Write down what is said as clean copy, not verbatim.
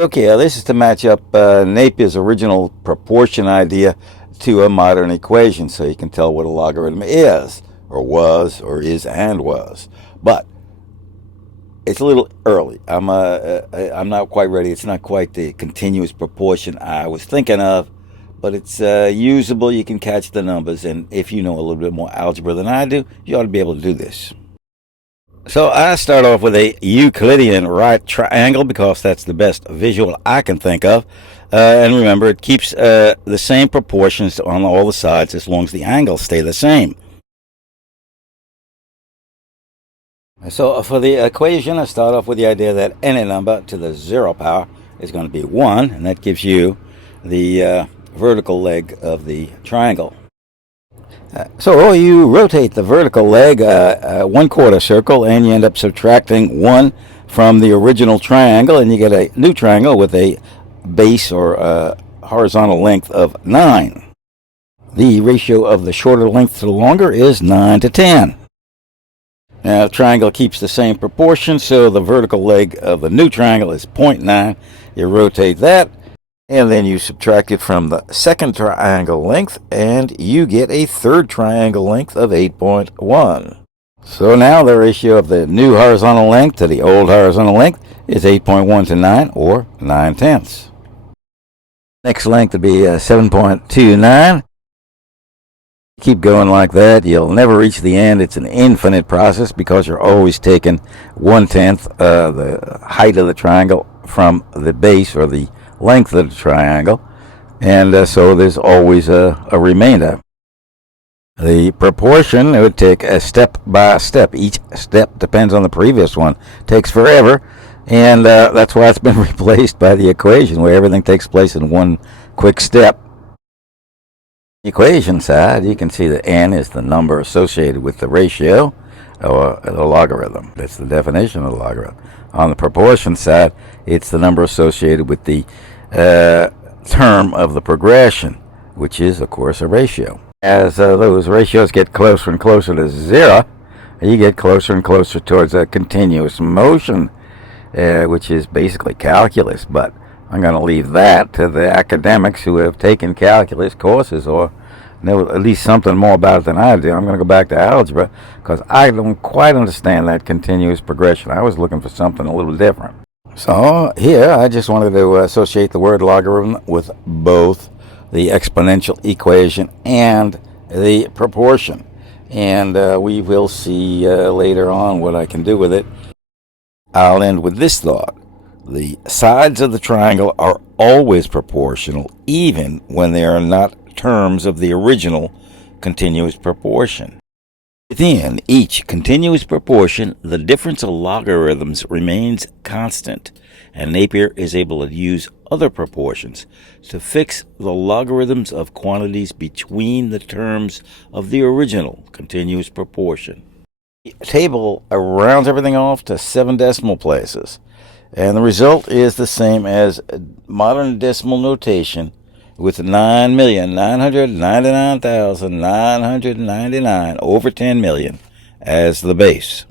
Okay, this is to match up Napier's original proportion idea to a modern equation so you can tell what a logarithm is, or was, or is and was. But it's a little early. I'm not quite ready. It's not quite the continuous proportion I was thinking of, but it's usable. You can catch the numbers, and if you know a little bit more algebra than I do, you ought to be able to do this. So I start off with a Euclidean right triangle because that's the best visual I can think of. And remember, it keeps the same proportions on all the sides as long as the angles stay the same. So for the equation, I start off with the idea that any number to the 0 power is going to be 1, and that gives you the vertical leg of the triangle. So you rotate the vertical leg 1/4 circle, and you end up subtracting 1 from the original triangle, and you get a new triangle with a base or horizontal length of 9. The ratio of the shorter length to the longer is 9 to 10. Now, the triangle keeps the same proportion, so the vertical leg of the new triangle is 0.9. You rotate that, and then you subtract it from the second triangle length, and you get a third triangle length of 8.1. So now the ratio of the new horizontal length to the old horizontal length is 8.1 to 9, or 9/10. Next length would be 7.29. Keep going like that. You'll never reach the end. It's an infinite process because you're always taking 1/10 the height of the triangle from the base or the length of the triangle, and so there's always a remainder. The proportion, it would take a step by step. Each step depends on the previous one. It takes forever, and that's why it's been replaced by the equation where everything takes place in one quick step. Equation side, you can see that n is the number associated with the ratio or the logarithm. That's the definition of the logarithm. On the proportion side, it's the number associated with the term of the progression, which is, of course, a ratio. As those ratios get closer and closer to 0, you get closer and closer towards a continuous motion, which is basically calculus, but I'm going to leave that to the academics who have taken calculus courses or know at least something more about it than I do. I'm going to go back to algebra because I don't quite understand that continuous progression. I was looking for something a little different. So here I just wanted to associate the word logarithm with both the exponential equation and the proportion. And we will see later on what I can do with it. I'll end with this thought. The sides of the triangle are always proportional, even when they are not terms of the original continuous proportion. Within each continuous proportion, the difference of logarithms remains constant, and Napier is able to use other proportions to fix the logarithms of quantities between the terms of the original continuous proportion. The table rounds everything off to 7 decimal places, and the result is the same as modern decimal notation, with 9,999,999 over 10 million as the base.